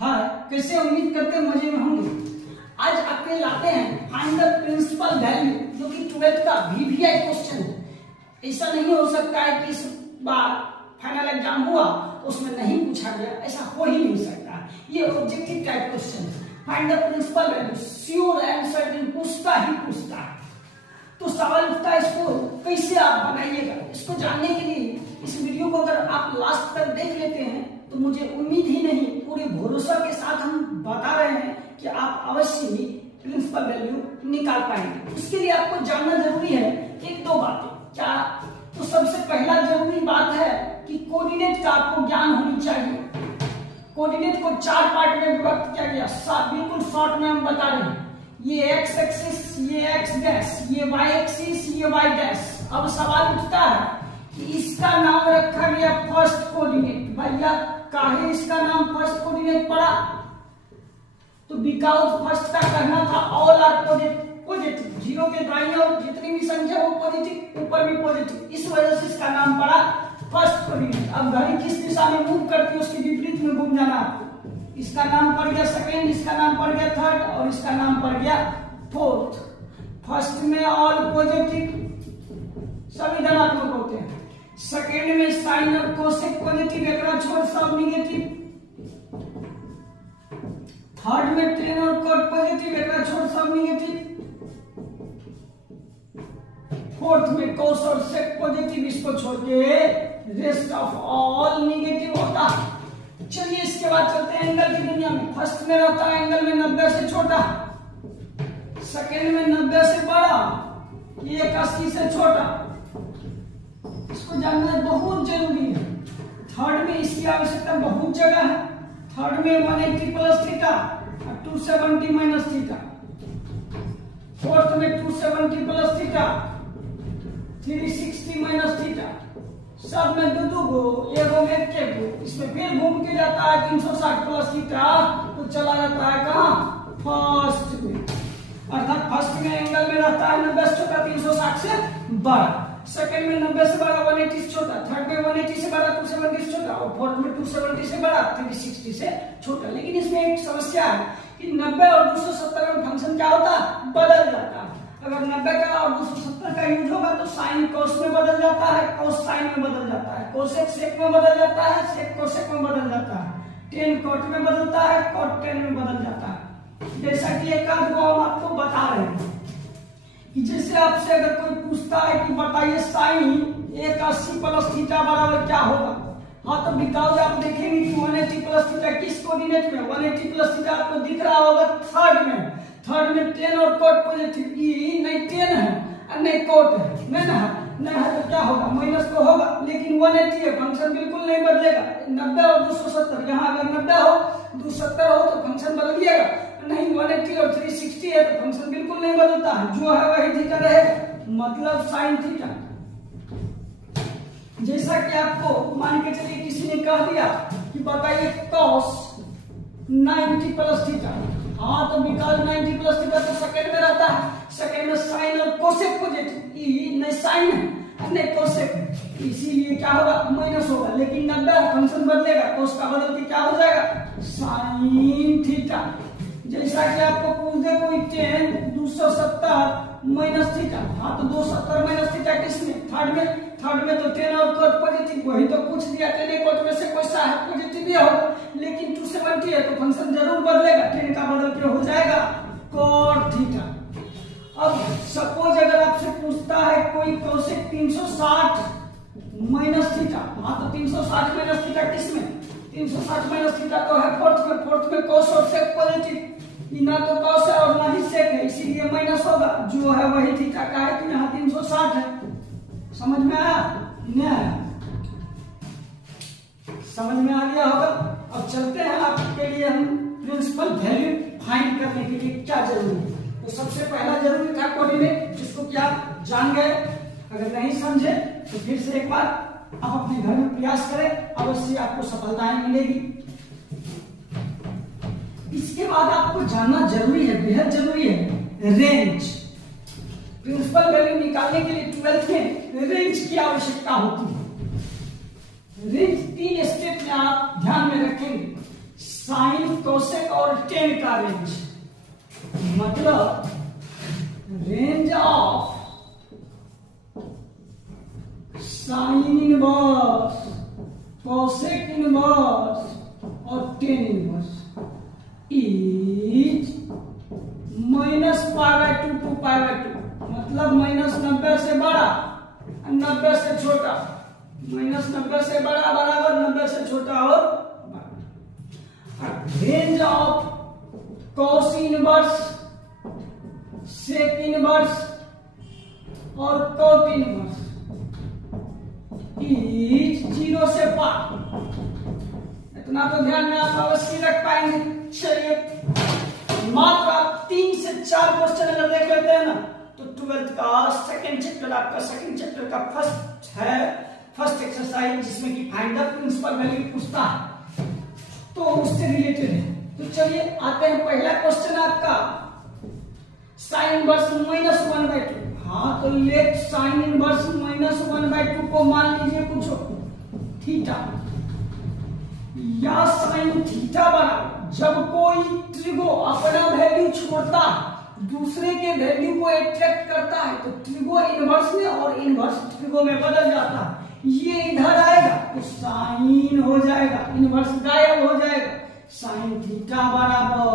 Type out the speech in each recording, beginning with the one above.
हाँ, कैसे उम्मीद करते हैं मजे में होंगे। आज आपके लाते हैं फाइंड द प्रिंसिपल वैल्यू, जो कि 12th का वीवीआई क्वेश्चन है। ऐसा नहीं हो सकता है कि इस बार फाइनल एग्जाम हुआ उसमें नहीं पूछा गया, ऐसा हो ही नहीं सकता। ये ऑब्जेक्टिव टाइप क्वेश्चन है। Find the principal value, sure and certain पूछता ही पूछता है। तो सवाल उठता है इसको कैसे आप बनाइएगा। इसको जानने के लिए इस वीडियो को अगर आप लास्ट तक देख लेते हैं तो मुझे उम्मीद ही नहीं, पूरे भरोसा के साथ हम बता रहे हैं कि आप अवश्य ही प्रिंसिपल वैल्यू निकाल पाएंगे। इसके लिए आपको जानना जरूरी है एक दो बातें। क्या? तो सबसे पहला जरूरी बात है कि कोऑर्डिनेट का आपको ज्ञान होनी चाहिए। कोऑर्डिनेट को 4 पार्ट में विभक्त किया गया, बिल्कुल शॉर्ट में हम बता रहे हैं। ये एक्स एक्सिस, ये एक्स डैश, ये वाई एक्सिस, ये वाई डैश। अब सवाल उठता है कि इसका नाम रखा गया फर्स्ट कोऑर्डिनेट। भैया काहे इसका नाम फर्स्ट कोऑर्डिनेट पड़ा? तो बिकॉज फर्स्ट का कहना था ऑल आर पॉजिटिव, जीरो के दाईं ओर जितनी भी संख्या वो पॉजिटिव, ऊपर भी पॉजिटिव, इस वजह से इसका नाम पड़ा फर्स्ट कोऑर्डिनेट। अब घड़ी किस दिशा में मूव करती है उसके विपरीत में घूम जाना आपको। इसका नाम पड़ गया सेकेंड, इसका नाम पड़ गया थर्ड और इसका नाम पड़ गया फोर्थ। फर्स्ट में ऑल पॉजिटिव, सभी धनात्मक होते हैं। सेकेंड में साइन और कोसेक पॉजिटिव, एकरा छोड़ सब निगेटिव। थर्ड में टेन और कॉट पॉजिटिव, एकरा छोड़ सब निगेटिव। फोर्थ में कोस और सेक पॉजिटिव, इसको छोड़ के रेस्ट ऑफ ऑल निगेटिव होता। चलिए इसके बाद चलते हैं एंगल की दुनिया में। फर्स्ट में रहता है एंगल में 90 से छोटा, सेकेंड में 90 से बड़ा, ये 81 से छोटा। इसको जानना बहुत जरूरी है। थर्ड में इसकी आवश्यकता बहुत जगह है। थर्ड में 180 प्लस थीटा और 270 माइनस थीटा। फोर्थ में 270 प्लस थीटा, 360 माइनस थीटा। सब में दो गो, एगो में एक गो। इसमें फिर घूम के जाता है 360 प्लस थीटा, तो चला जाता है कहाँ? फर्स्ट में। अर्थात फर्स्ट में एंगल में रहता है 90 से छोटा, 360 से बड़ा। सेकंड में 90 से बड़ा, 180 से छोटा। थर्ड में 180 से बड़ा, 270 से छोटा। और फोर्थ में 270 से बड़ा, 360 से छोटा। लेकिन इसमें एक समस्या है कि 90 और 270 में फंक्शन क्या होता है? बदल जाता है। अगर 90 का और 270 का यूज होगा तो साइन कोस में बदल जाता है, कोस साइन में बदल जाता है, कोसेक सेक में बदल जाता है, सेक कोसेक में बदल जाता है, टेन कॉट में बदलता है, कॉट टेन में बदल जाता है। जैसा कि एक आध हम आपको बता रहे हैं कि जैसे आपसे अगर कोई पूछता है कि बताइए साइन 180 प्लस थीटा बराबर क्या होगा? हाँ, तो बिकॉज आप देखेंगे कि 180 प्लस थीटा किस कोऑर्डिनेट में? 180 प्लस थीटा आपको दिख रहा होगा थर्ड में। थर्ड में 10 और कॉट पॉजिटिव, ई नहीं 10 है और नहीं कॉट है, नहीं है तो क्या होगा? माइनस तो होगा, लेकिन 180 है, फंक्शन बिल्कुल नहीं बदलेगा। 90 और 270, यहाँ अगर 90 हो 270 हो तो फंक्शन बदल जाएगा। नहीं, 180 और 360 है तो फंक्शन बिल्कुल नहीं बदलता है, जो है वही थीटा रहेगा, मतलब साइन थीटा। जैसा कि आपको मान के चलिए किसी ने कह दिया कि बताइए cos 90 प्लस थीटा। हाँ, तो बिकॉज 90 प्लस थीटा तो सेकंड में रहता है। सेकंड में साइन और कोसेक पॉजिटिव, ई नहीं साइन है नहीं कोसेक, इसीलिए क्या होगा? माइनस होगा। लेकिन 90 फंक्शन बदलेगा, कोस का बदल के क्या हो जाएगा? Sine theta. जैसा कि आपको पूछ दे कोई 10 270 माइनस थीटा। हाँ, तो 270 माइनस थीटा किसमें? थर्ड में तो 10 और कॉट पॉजिटिव, वही तो पूछ दिया। 10 कॉट में से कोई सा है पॉजिटिव ही होगा, लेकिन 270 है तो फंक्शन जरूर बदलेगा, 10 का बदल के हो जाएगा कॉट थीटा। अब सपोज अगर आपसे पूछता है कोई कोसेक 360 माइनस थीटा। हाँ, तो 360 माइनस थीटा किसमें? 360 माइनस थीटा तो है फोर्थ में कोस और सेक पॉजिटिव, ना तो कॉस है और ना ही सेक है, इसीलिए माइनस होगा, जो है वही थीटा का है, तो यहाँ 360 है। समझ में आया? नहीं आया? समझ में आ गया होगा। अब चलते हैं आपके लिए हम प्रिंसिपल वैल्यू फाइंड करने के लिए क्या जरूरी है। तो सबसे पहला जरूरी था कोऑर्डिनेट, जिसको कि आप जान गए। अगर नहीं समझे तो फिर से एक बार आप अपने घर में प्रयास करें, अवश्य आपको सफलताएं मिलेगी। इसके बाद आपको जानना जरूरी है, बेहद जरूरी है, रेंज। प्रिंसिपल वैल्यू निकालने के लिए 12th में रेंज की आवश्यकता होती है। रेंज 3 स्टेप में आप ध्यान में रखेंगे। साइन कोसेक और टेन का रेंज, मतलब range of sine inverse, cosec inverse और tan inverse is minus pi by two to pi by two, मतलब माइनस 90 से बड़ा 90 से छोटा, माइनस 90 से बड़ा बराबर 90 से छोटा और बड़ा। Range of cos inverse, sec inverse और कोट इनवर्स इज 0 से पाई। इतना तो ध्यान में आप अवश्य रख पाएंगे। चलिए मात्र आप 3 से 4 क्वेश्चन अगर देख लेते हैं ना तो 12th का सेकंड चैप्टर, आपका सेकंड चैप्टर का फर्स्ट एक्सरसाइज जिसमें कि फाइंड द प्रिंसिपल वैल्यू पूछता है, तो उससे रिलेटेड है। तो चलिए आते हैं, पहला क्वेश्चन आपका साइन इनवर्स -1/2। हाँ, तो लेट साइन इनवर्स -1/2 को मान लीजिए कुछ थीटा या साइन थीटा बराबर, जब कोई त्रिगो अपना वैल्यू छोड़ता दूसरे के वैल्यू को एट्रैक्ट करता है तो त्रिगो इनवर्स में और इनवर्स त्रिगो में बदल जाता है। ये इधर आएगा तो साइन हो जाएगा, इनवर्स गायब हो जाएगा, साइन थीटा बराबर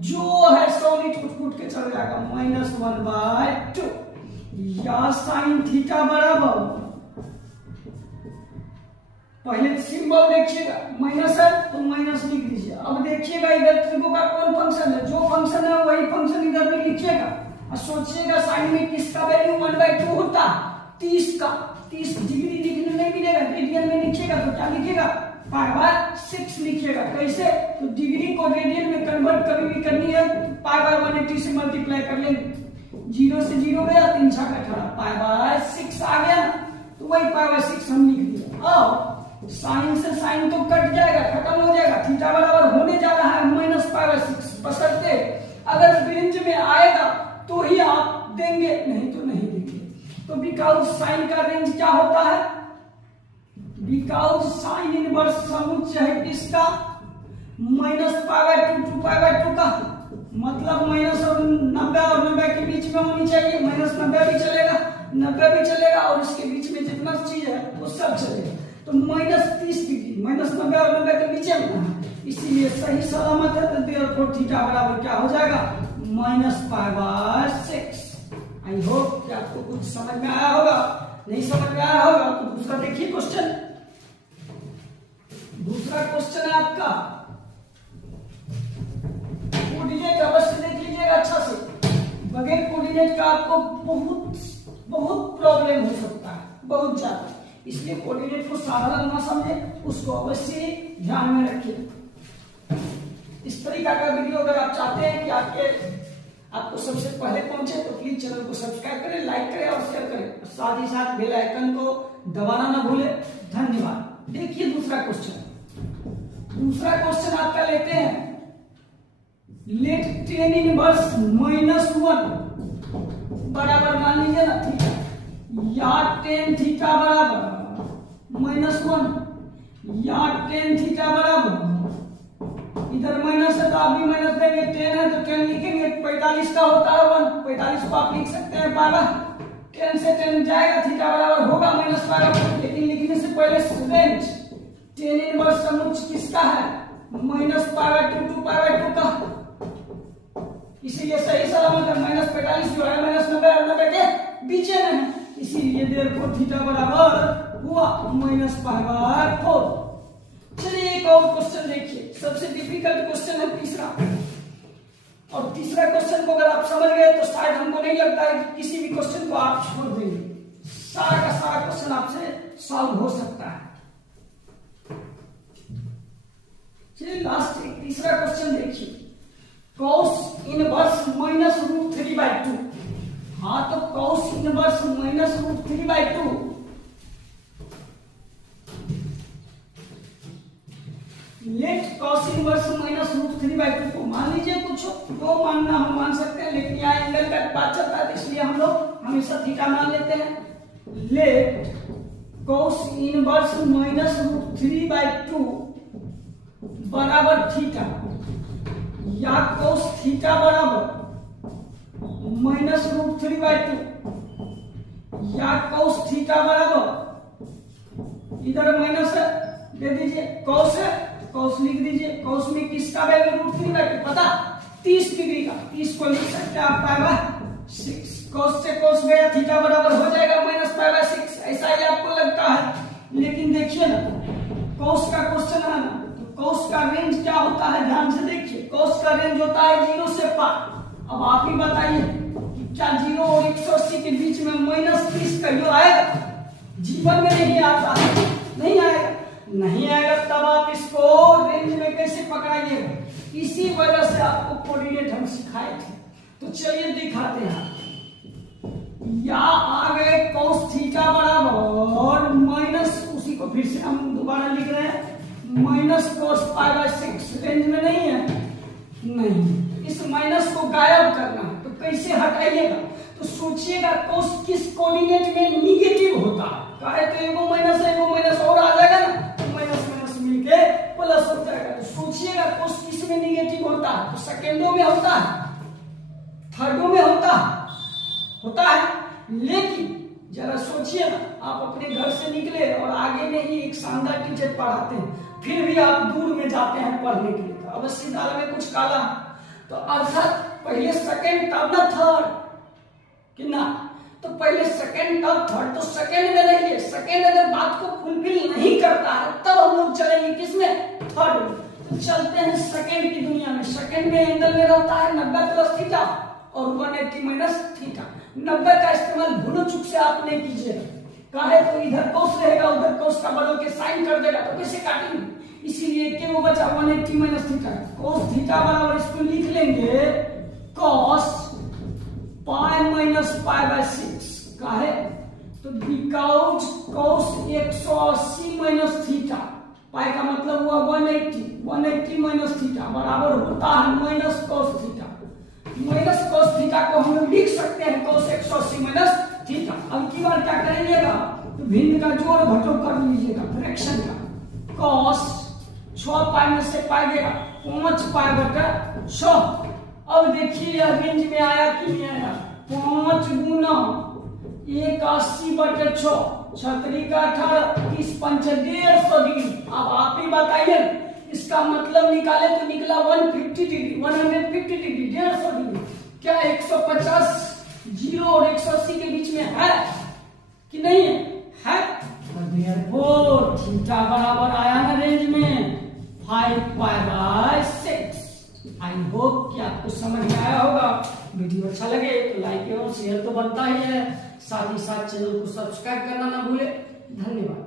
जो है 100 फुट के चल जाएगा -1/2, या साइन थीटा बराबर, पहले सिंबल देखिएगा माइनस है तो माइनस लिख दीजिए। अब देखिएगा इधर त्रिभुज का कौन फंक्शन है, जो फंक्शन है वही फंक्शन इधर में लिखिएगा और सोचिएगा साइन में किसका वैल्यू 1/2 होता है, 30 का। 30 डिग्री लिखने नहीं मिलेगा, रेडियन में लिखिएगा तो क्या लिखिएगा, π/6 लिखिएगा। कैसे, तो डिग्री को रेडियन में कन्वर्ट कभी भी करनी है π/180 से मल्टीप्लाई कर लेंगे, 0 से 0 गया 3 6 18, π/6 आ गया ना, तो वही π/6 हम लिख दिया। अब साइन से साइन तो कट जाएगा, खत्म हो जाएगा, थीटा बराबर होने जा रहा है -π/6, बशर्ते अगर रेंज में आएगा तो ही आप देंगे, नहीं तो नहीं देंगे। तो बिकॉज साइन का रेंज क्या होता है, बिकॉज साइन इनवर्स समुच्चय है किसका, -π/2 टू π/2 का, मतलब माइनस और 90 और 90 के बीच में होनी चाहिए, -90 भी चलेगा 90 भी चलेगा और इसके बीच में जितना चीज है वो सब चलेगा। तो -30 डिग्री, -90 और 90 के बीच में, इसीलिए सही सलामत है, तो देयरफॉर थीटा बराबर क्या हो जाएगा, -π/6। आई होप कि आपको कुछ समझ में आया होगा, नहीं समझ में आया होगा तो दूसरा देखिए क्वेश्चन। दूसरा क्वेश्चन है आपका, कोऑर्डिनेट अवश्य देख लीजिएगा अच्छा से, बगैर कोऑर्डिनेट का आपको बहुत प्रॉब्लम हो सकता है, बहुत ज्यादा, इसलिए कोऑर्डिनेट को साधारण ना समझे, उसको अवश्य ध्यान में रखिए। इस तरीका का वीडियो अगर आप चाहते हैं कि आपको सबसे पहले पहुंचे तो प्लीज चैनल को सब्सक्राइब करें, लाइक करें और शेयर करें, साथ ही साथ बेल आइकन को दबाना ना भूलें। धन्यवाद। देखिए दूसरा क्वेश्चन, दूसरा क्वेश्चन आपका लेते हैं, लेट टेन इनवर्स -1 बराबर मान लीजिए ना थीटा, या टेन थीटा बराबर -1 या टेन थीटा बराबर, इधर माइनस है तो आप भी माइनस देंगे, 10 है तो 10 लिखेंगे, 45 का होता है 1, 45 को आप लिख सकते हैं 12, 10 से 10 जाएगा, थीटा बराबर होगा -12, लेकिन लिखने से पहले रेंज टेन इनवर्स समुच्चय किसका है, -π/2 टू π/2 का, इसीलिए सही सलामत है, -45 जो है -90 और 90 के बीच में है, इसीलिए देयरफॉर थीटा बराबर हुआ -π/4। चलिए एक और क्वेश्चन देखिए, सबसे डिफिकल्ट क्वेश्चन है तीसरा, और तीसरा क्वेश्चन को अगर आप समझ गए तो शायद हमको नहीं लगता है कि किसी भी क्वेश्चन को आप छोड़ देंगे, सारा का सारा क्वेश्चन आपसे सॉल्व हो सकता है। चलिए लास्ट एक तीसरा क्वेश्चन देखिए, cos इनवर्स -√3/2। हाँ, तो cos inverse -√3/2 let cos inverse -√3/2 को मान लीजिए कुछ दो मानना हम मान सकते हैं, लेकिन यहाँ एंगल का बात चलता है इसलिए हम लोग हमेशा थीटा मान लेते हैं। लेट cos इनवर्स -√3/2 बराबर थीटा, या cos थीटा बराबर -√3/2 या cos थीटा बराबर, इधर माइनस है दे दीजिए, cos है cos लिख दीजिए, cos में किसका वैल्यू √3/2 पता, 30 डिग्री का, 30 को लिख सकते हैं आप π/6, cos से cos गया, थीटा बराबर हो जाएगा -π/6, ऐसा ही आपको लगता है। लेकिन देखिए ना cos का क्वेश्चन है ना, तो cos का रेंज क्या होता है, ध्यान से देखिए, cos का रेंज होता है 0 से π। अब आप ही बताइए कि क्या 0 और 180 के बीच में -30 कहियो आएगा, जीवन में नहीं आता है, नहीं आएगा, नहीं आएगा, तब आप इसको रेंज में कैसे पकड़ाइएगा, इसी वजह से आपको कोऑर्डिनेट हम सिखाए थे। तो चलिए दिखाते हैं, या आ गए cos थीटा बराबर माइनस, उसी को फिर से हम दोबारा लिख रहे हैं -cos π/6, रेंज में नहीं है, नहीं, इस माइनस को गायब करना है, तो कैसे हटाइएगा, तो सोचिएगा cos किस कोऑर्डिनेट में निगेटिव होता है, कहे तो एगो माइनस और आ जाएगा ना, तो माइनस माइनस मिलके प्लस हो जाएगा। तो सोचिएगा cos किस में निगेटिव होता है, तो सेकेंडों में होता है, थर्डों में होता है, लेकिन जरा सोचिए ना, आप अपने घर से निकले और आगे में ही एक शानदार टीचर पढ़ाते हैं, फिर भी आप दूर में जाते हैं पढ़ने के लिए, तो अवश्य दाल में कुछ काला, तो अर्थात पहले सेकंड तब ना थर्ड, कि ना, तो पहले सेकंड तब थर्ड, तो सेकंड में रहिए, सेकंड अगर बात को फुलफिल नहीं करता है तब हम लोग चलेंगे किसमें, थर्ड में। तो चलते हैं सेकंड की दुनिया में, सेकंड में एंगल में रहता है 90 प्लस थीटा और 180 माइनस थीटा। 90 का इस्तेमाल भूलो चुक से आप नहीं कीजिएगा, काहे तो इधर cos रहेगा, उधर cos का बदल के साइन कर देगा, तो कैसे काटेंगे, इसीलिए क्या बचा 180 माइनस थीटा, cos थीटा बराबर इसको लिख लेंगे cos π-π/6, काहे तो बिकॉज cos 180 माइनस थीटा, पाई का मतलब हुआ 180 माइनस थीटा बराबर होता है -cos थीटा। -cos थीटा को हम लोग लिख सकते हैं cos 180 माइनस थीटा। अब की बार क्या करेंगेगा, तो भिन्न का जोड़ घटाव कर लीजिएगा, फ्रैक्शन का, cos 6 पाई में से पाई गया 5 π/6। अब देखिए यह रेंज में आया कि नहीं आया, 5 गुना 81/6, 6 का 18, 30 5 150 डिग्री। अब आप ही बताइए, इसका मतलब निकाले तो निकला 150 डिग्री, 150 डिग्री, 150 डिग्री। क्या 150 0 और 180 के बीच में है कि नहीं है, थीटा बराबर आया ना रेंज में 5π/6। आई होप कि आपको समझ में आया होगा। वीडियो अच्छा लगे तो लाइक एवं शेयर तो बनता ही है, साथ ही साथ चैनल को सब्सक्राइब करना ना भूले। धन्यवाद।